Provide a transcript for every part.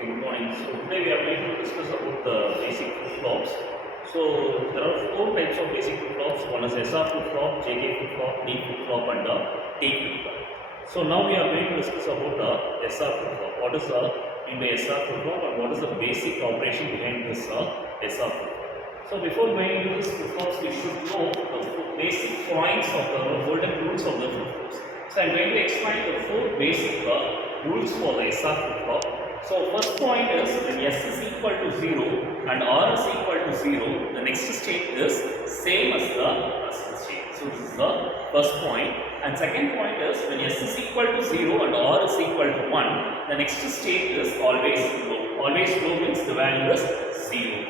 Good morning. So today we are going to discuss about the basic flip-flops. So there are four types of basic flip-flops. One is SR flip-flop, JK flip-flop, D flip-flop, and T flip-flop. So now we are going to discuss about the SR flip-flop. What is the in the SR flip-flop and what is the basic operation behind this SR flip-flop. So before going into this flip-flops, we should know the basic points of the golden rules of the flip-flops. So I am going to explain the four basic rules for the SR flip-flop. So first point is when S is equal to 0 and R is equal to 0, the next state is same as the present state. So this is the first point. And second point is when S is equal to 0 and R is equal to 1, the next state is always low. Always low means the value is 0.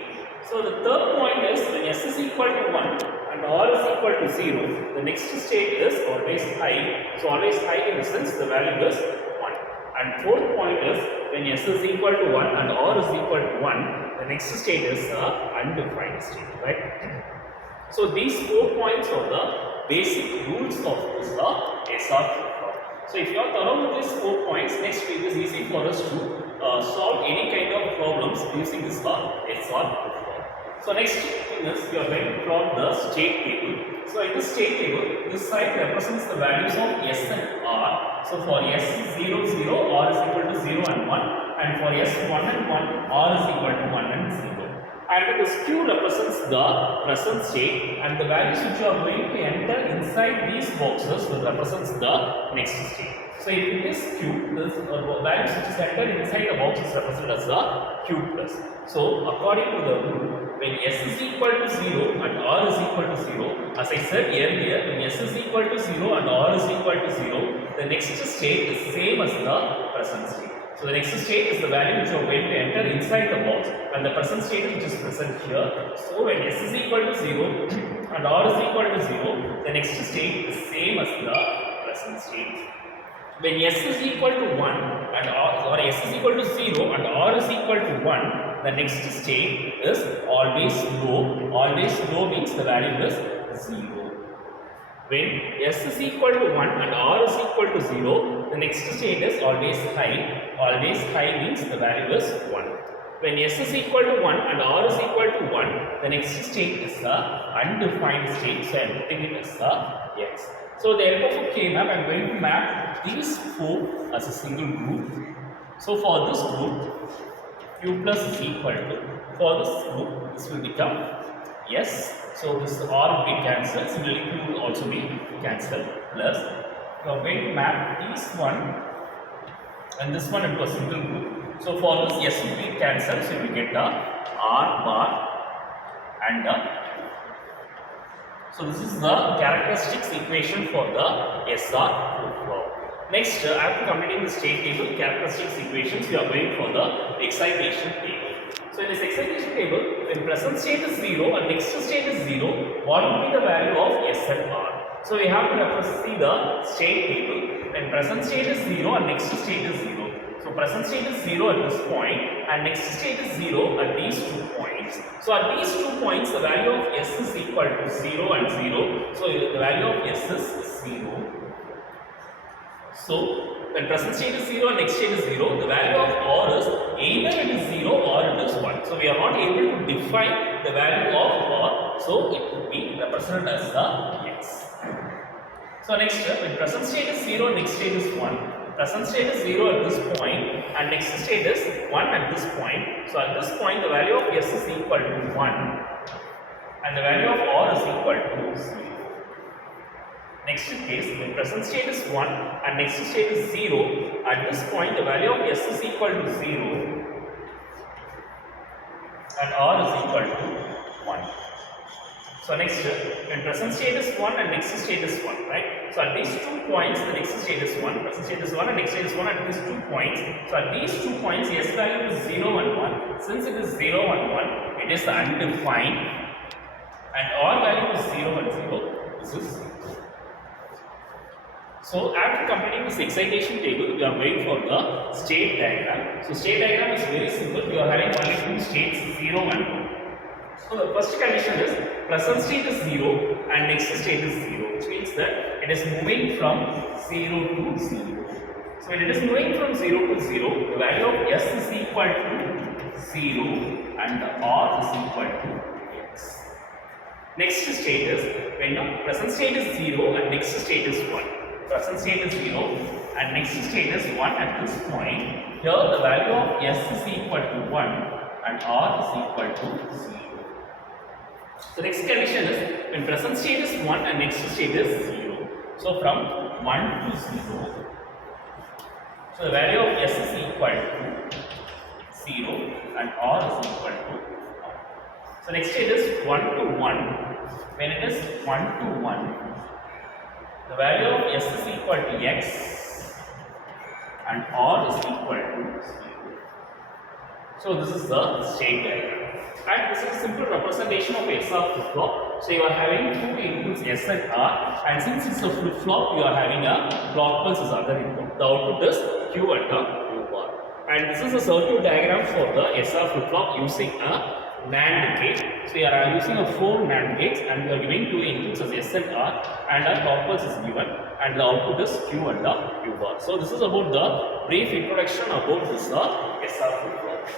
So the third point is when S is equal to 1 and R is equal to 0, the next state is always high. So always high in the sense the value is 1. And fourth point is when S is equal to 1 and R is equal to 1, the next state is undefined state, right? So these 4 points are the basic rules of this SR flip-flop. So if you are thorough with these 4 points, next it is easy for us to solve any kind of problems using this SR flip-flop. So next thing is you are going to plot the state table. So in the state table, this side represents the values of S and R. So for S 0, 0, R is equal to 0 and 1. And for S 1 and 1, R is equal to 1 and 0. And this Q represents the present state, and the values which you are going to enter inside these boxes will represents the next state. So if it is Q, this values which is entered inside the box is represented as the Q plus. So according to the rule, when S is equal to 0 and R is equal to 0, as I said earlier, when S is equal to 0 and R is equal to 0, the next state is same as the present state. So the next state is the value which you are going to enter inside the box, and the present state which is present here. So when S is equal to 0 and R is equal to 0, the next state is same as the present state. When S is equal to 1 and R, or S is equal to 0 and R is equal to 1, the next state is always low. Always low means the value is 0. When S is equal to 1 and R is equal to 0, the next state is always high. Always high means the value is 1. When S is equal to 1 and R is equal to 1, the next state is the undefined state. So I am putting it as the X. So the help of a K-map, I am going to map these 4 as a single group. So for this group, Q plus is equal to, for this group, this will become S. So this R will be cancelled, similarly Q will also be cancelled, plus we are going to map this one and this one into a single group. So for this S will be cancelled, so you will get a R bar and a. So this is the characteristics equation for the SR flip-flop. Next, after completing the state table, characteristics equations, we are going for the excitation table. So in this excitation table, when present state is 0 and next state is 0, what will be the value of S and R? So we have to see the state table. When present state is 0 and next state is 0. So present state is 0 at this point and next state is 0 at these 2 points. So at these 2 points, the value of S is equal to 0 and 0. So the value of S is 0. So when present state is 0 and next state is 0, the value of R is either it is 0 or it is 1. So we are not able to define the value of R. So it would be represented as the X. So next, when present state is 0, next state is 1. Present state is 0 at this point and next state is 1 at this point. So at this point the value of S is equal to 1 and the value of R is equal to 0. Next case, when present state is 1 and next state is 0, at this point the value of S is equal to 0 and R is equal to 1. So next, when present state is 1 and next state is 1, right? So at these 2 points, the next state is 1, present state is 1 and next state is 1 at these 2 points. So at these 2 points, S value is 0 and 1. Since it is 0 and 1, it is undefined and R value is 0 and 0. This is 0. So after completing this excitation table, we are going for the state diagram. So state diagram is very simple. We are having only 2 states, 0 and 1. So the first condition is present state is 0 and next state is 0, which means that it is moving from 0 to 0. So when it is moving from 0 to 0, the value of S is equal to 0 and R is equal to X. Next state is when the present state is 0 and next state is 1. Present state is 0 and next state is 1 at this point. Here the value of S is equal to 1 and R is equal to 0. So next condition is when present state is 1 and next state is 0. So from 1 to 0, so the value of S is equal to 0 and R is equal to 1. So next state is 1 to 1. When it is 1 to 1, the value of S is equal to X and R is equal to 0. So this is the state diagram. And this is a simple representation of SR flip-flop. So you are having two inputs S and R, and since it's a flip-flop, you are having a clock pulse as other input. The output is Q and Q bar. And this is a circuit diagram for the SR flip-flop using a NAND gate. So you are using a 4 NAND gates, and you are giving two inputs as S and R, and a clock pulse is given, and the output is Q and Q bar. So this is about the brief introduction about this SR flip-flop.